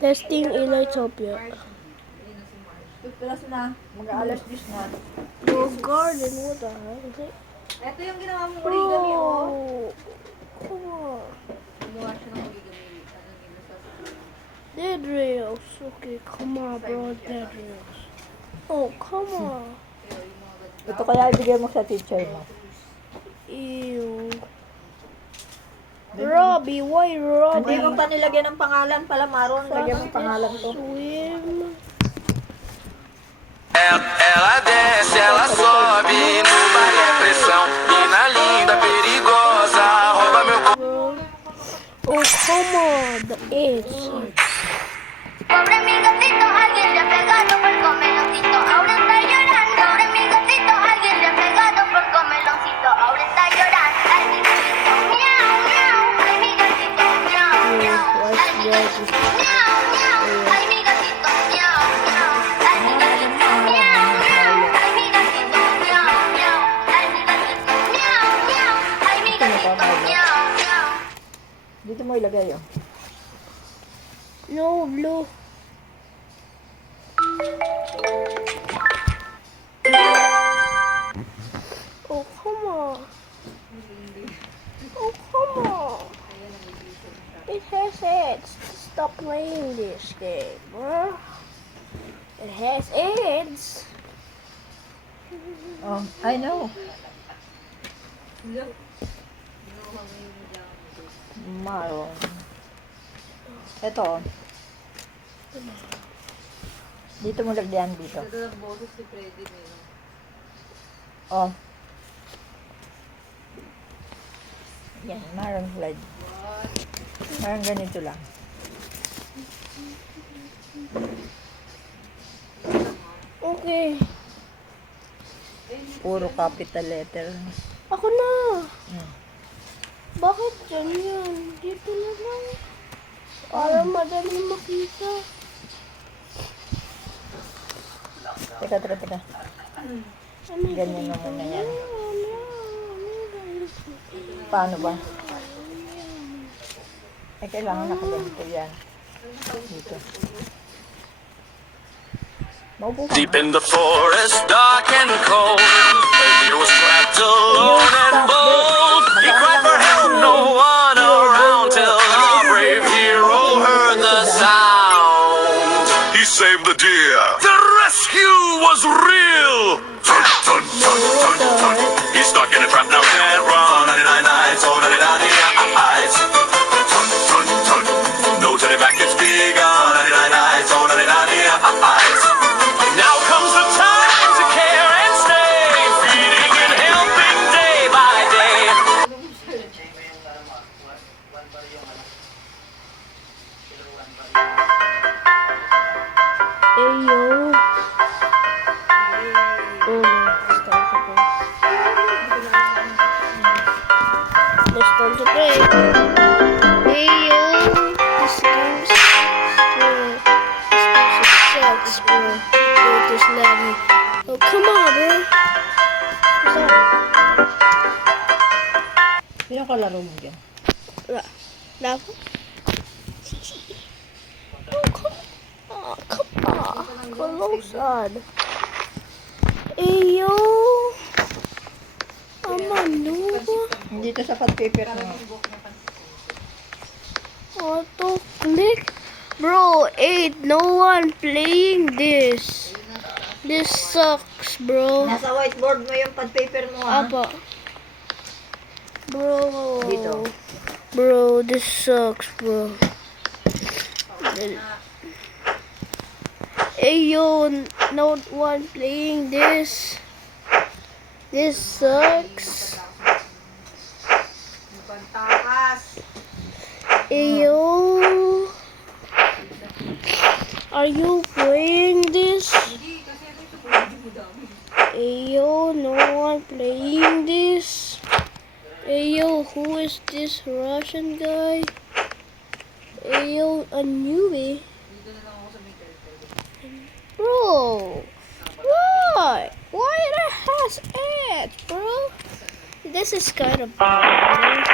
Testing Elitopia. Plus na, mag-aalas 10 na. Your garden, what the hell is it? Ito yung ginawa mong origami, oh. Oh, come on. Gumawa siya ng origami. Dead rails. Okay, come on, bro. Dead rails. Oh, come on. Ito kaya ibigay mo sa teacher mo. Ew. Robbie, why Hindi mo Robbie? pa nilagyan ng pangalan pala, Maron. Lagyan mo pangalan to. Swim. Ela desce, ela sobe, no baile é pressão. Mina linda, perigosa, rouba meu Oh, come on. The edge. Pobre mi gatito, alguien le ha pegado por comeloncito. Ahora está llorando. Pobre mi gatito, alguien le ha pegado por comeloncito. Ahora está llorando. Ay, mi gatito, miau, miau. Ay, mi gatito, miau, miau. Ay, mi gatito, miau, miau. Ay, mi gatito, miau, miau. Ay, mi gatito, miau, miau. Ay, mi gatito, miau, miau. Ay, mi gatito, miau, miau. Ay, mi gatito, miau, miau. Dito mo ilagay, oh. No, blue. Oh, come on. Oh, come on. It has heads. Stop playing this game, bro. It has heads. Oh, I know. Maron. Ito, oh. Dito mo lagyan dito. Oh. Yan, Maron slide. Parang ganito lang. Okay. Puro capital letter. Ako na. Hmm. Bakit ganyan? Dito na lang. Para madali makita. Teka. Ganyan naman na yan. Paano ba? Eh, kailangan nakaganito yan. Dito. Maupo ka. Deep in the forest, dark and cold, a hero was trapped alone and bold. He cried for help, no one around, till our brave hero heard the sound. He saved the deer. The rescue was real. Dun, dun, dun, dun, dun. He's stuck in a trap now, can't run. 99 nights, oh 99 nights. Dun, dun, dun. No turning back, it's begun. 99 nights, oh 99 nights. Now comes the time to care and stay, feeding and helping day by day. Ayo. Oh no, start to play. Let's start to play. Ayo. This game sucks, bro. With this level. Oh, come on, bro. What's up? Sino kalaro mo dyan? Lava? Oh, come on. Come on. Close on. Ayo. I'm a noob. Dito sa pad paper mo. Auto click. Bro, 8. No one playing this. This sucks, bro. Nasa whiteboard mo yung pad paper mo, ha? Apa. Bro. Dito. Bro, this sucks, bro. Hey, yo, no one playing this. This sucks. Hey, yo. Are you playing this? Hey, yo, no one playing this. Hey, yo, who is this Russian guy? Hey, yo, a newbie. Bro, why? Why it has ads, bro? This is kind of bad.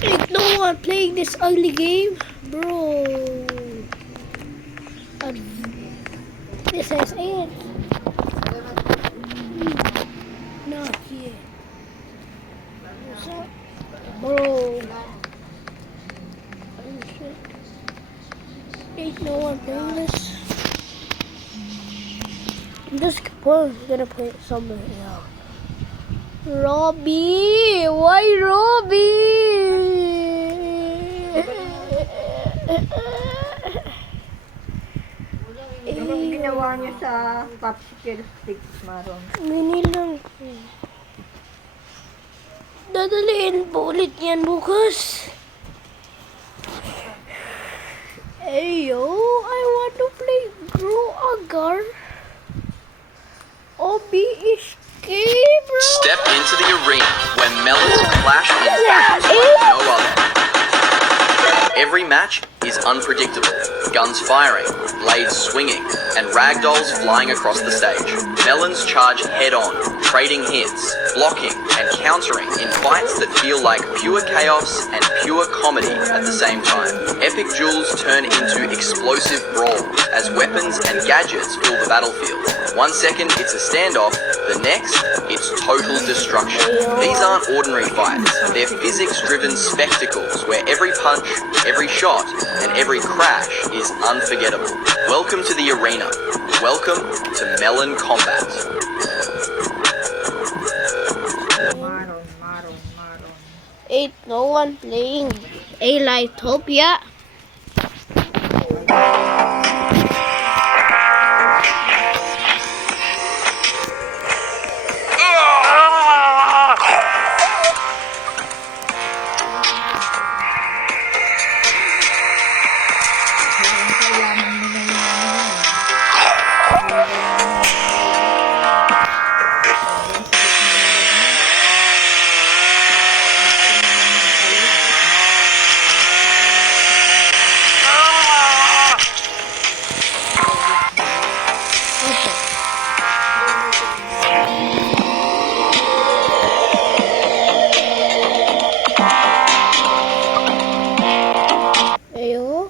Ain't no one playing this ugly game, bro. This is it. Not here. What's up, bro? Oh shit. Ain't no one playing this. I'm just gonna play it somewhere else. Robbie! Why Robbie? Yung ginawa niyo sa popsicle sticks, Maron. Mini lang. Dadaliin po ulit yan bukas. Ayo, I want to play Grow Agar. Obi escape, bro. Step into the arena where melons clash in battles like no other. Every match is unpredictable. Guns firing, blades swinging, and ragdolls flying across the stage. Melons charge head-on, trading hits, blocking, and countering in fights that feel like pure chaos and pure comedy at the same time. Epic duels turn into explosive brawls as weapons and gadgets fill the battlefield. 1 second it's a standoff, the next it's total destruction. These aren't ordinary fights, they're physics-driven spectacles where every punch, every shot, and every crash is unforgettable. Welcome to the arena. Welcome to Melon Combat. Maron. Ain't no one playing a Lightopia. Ayo,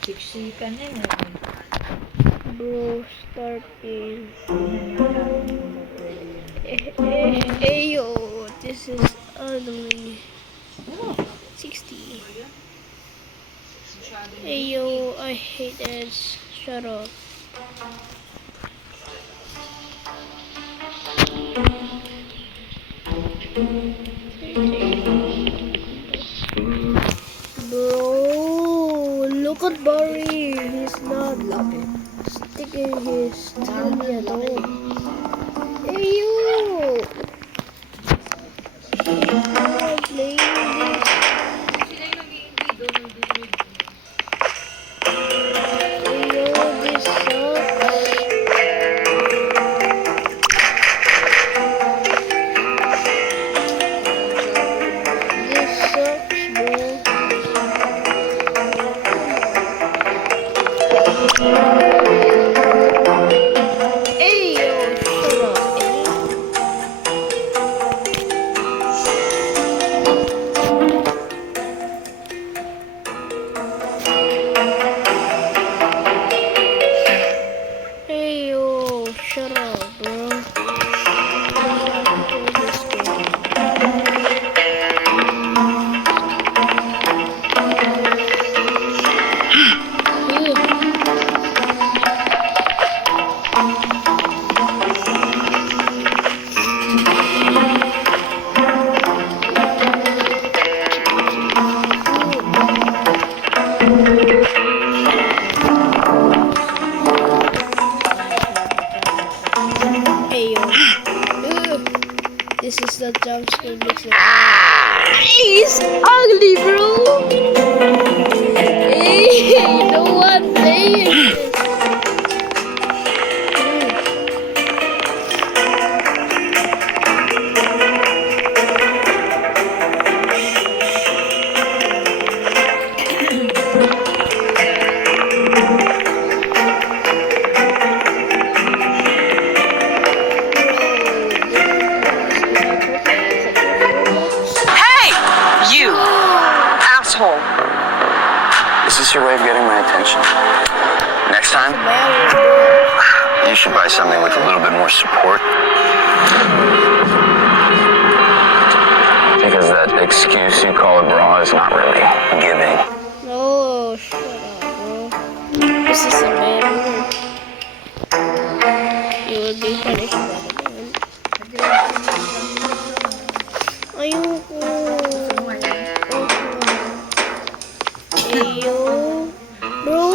Siksikan yan. bro, starting. Ayo, this is ugly. 60. Ayo, I hate this. Shut up. Bro, look at Barry. He's not sticking his tummy at all. Hey, you! I'm playing this. Hey, yo, this sucks. This sucks, bro. Hey, yo, shut up, eh? Hey, yo, shut up, bro. This game. Hey, yo. This is the jump scare looks like. He's ugly, bro. Hey, no one playing this. Bro, That's your way of getting my attention. Next time, you should buy something with a little bit more support. Because that excuse you call a bra is not really giving. No, shut up, bro. This is a bad word. You will be punished by the man. Ayoko. Ayo. Bro.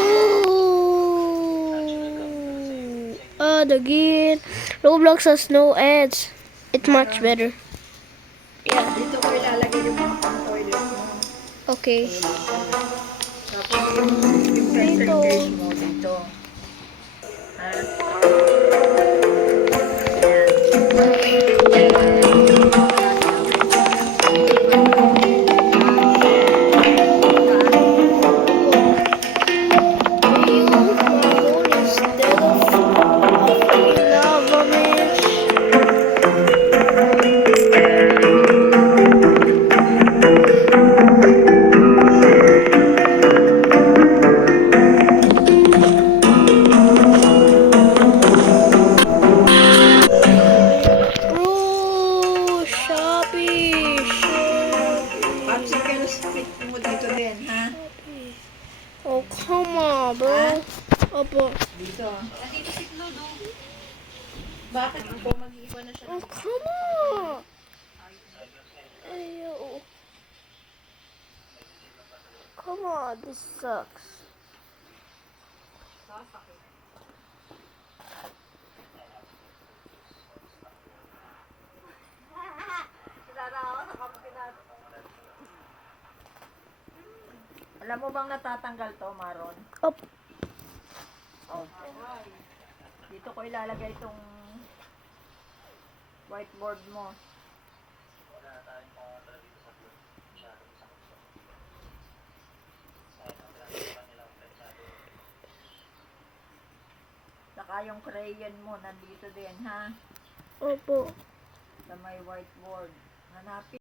Again. Roblox has no ads. It's much better. Yeah. Dito ko ilalagay yung mga pang-toilet mo. Okay. Tapos yung pencil case mo dito. Ha? Bro, Shopee. Popsicle stick mo dito din, ha? Oh, come on, bro. Opo. Dito. Bakit po mag-iwan na siya? Oh, come on. Ayo. Come on, this sucks. Alam mo bang natatanggal to, Maron? Up. Oh. Dito ko ilalagay itong whiteboard mo. Saka yung crayon mo nandito din, ha? Opo. Sa may whiteboard. Hanapin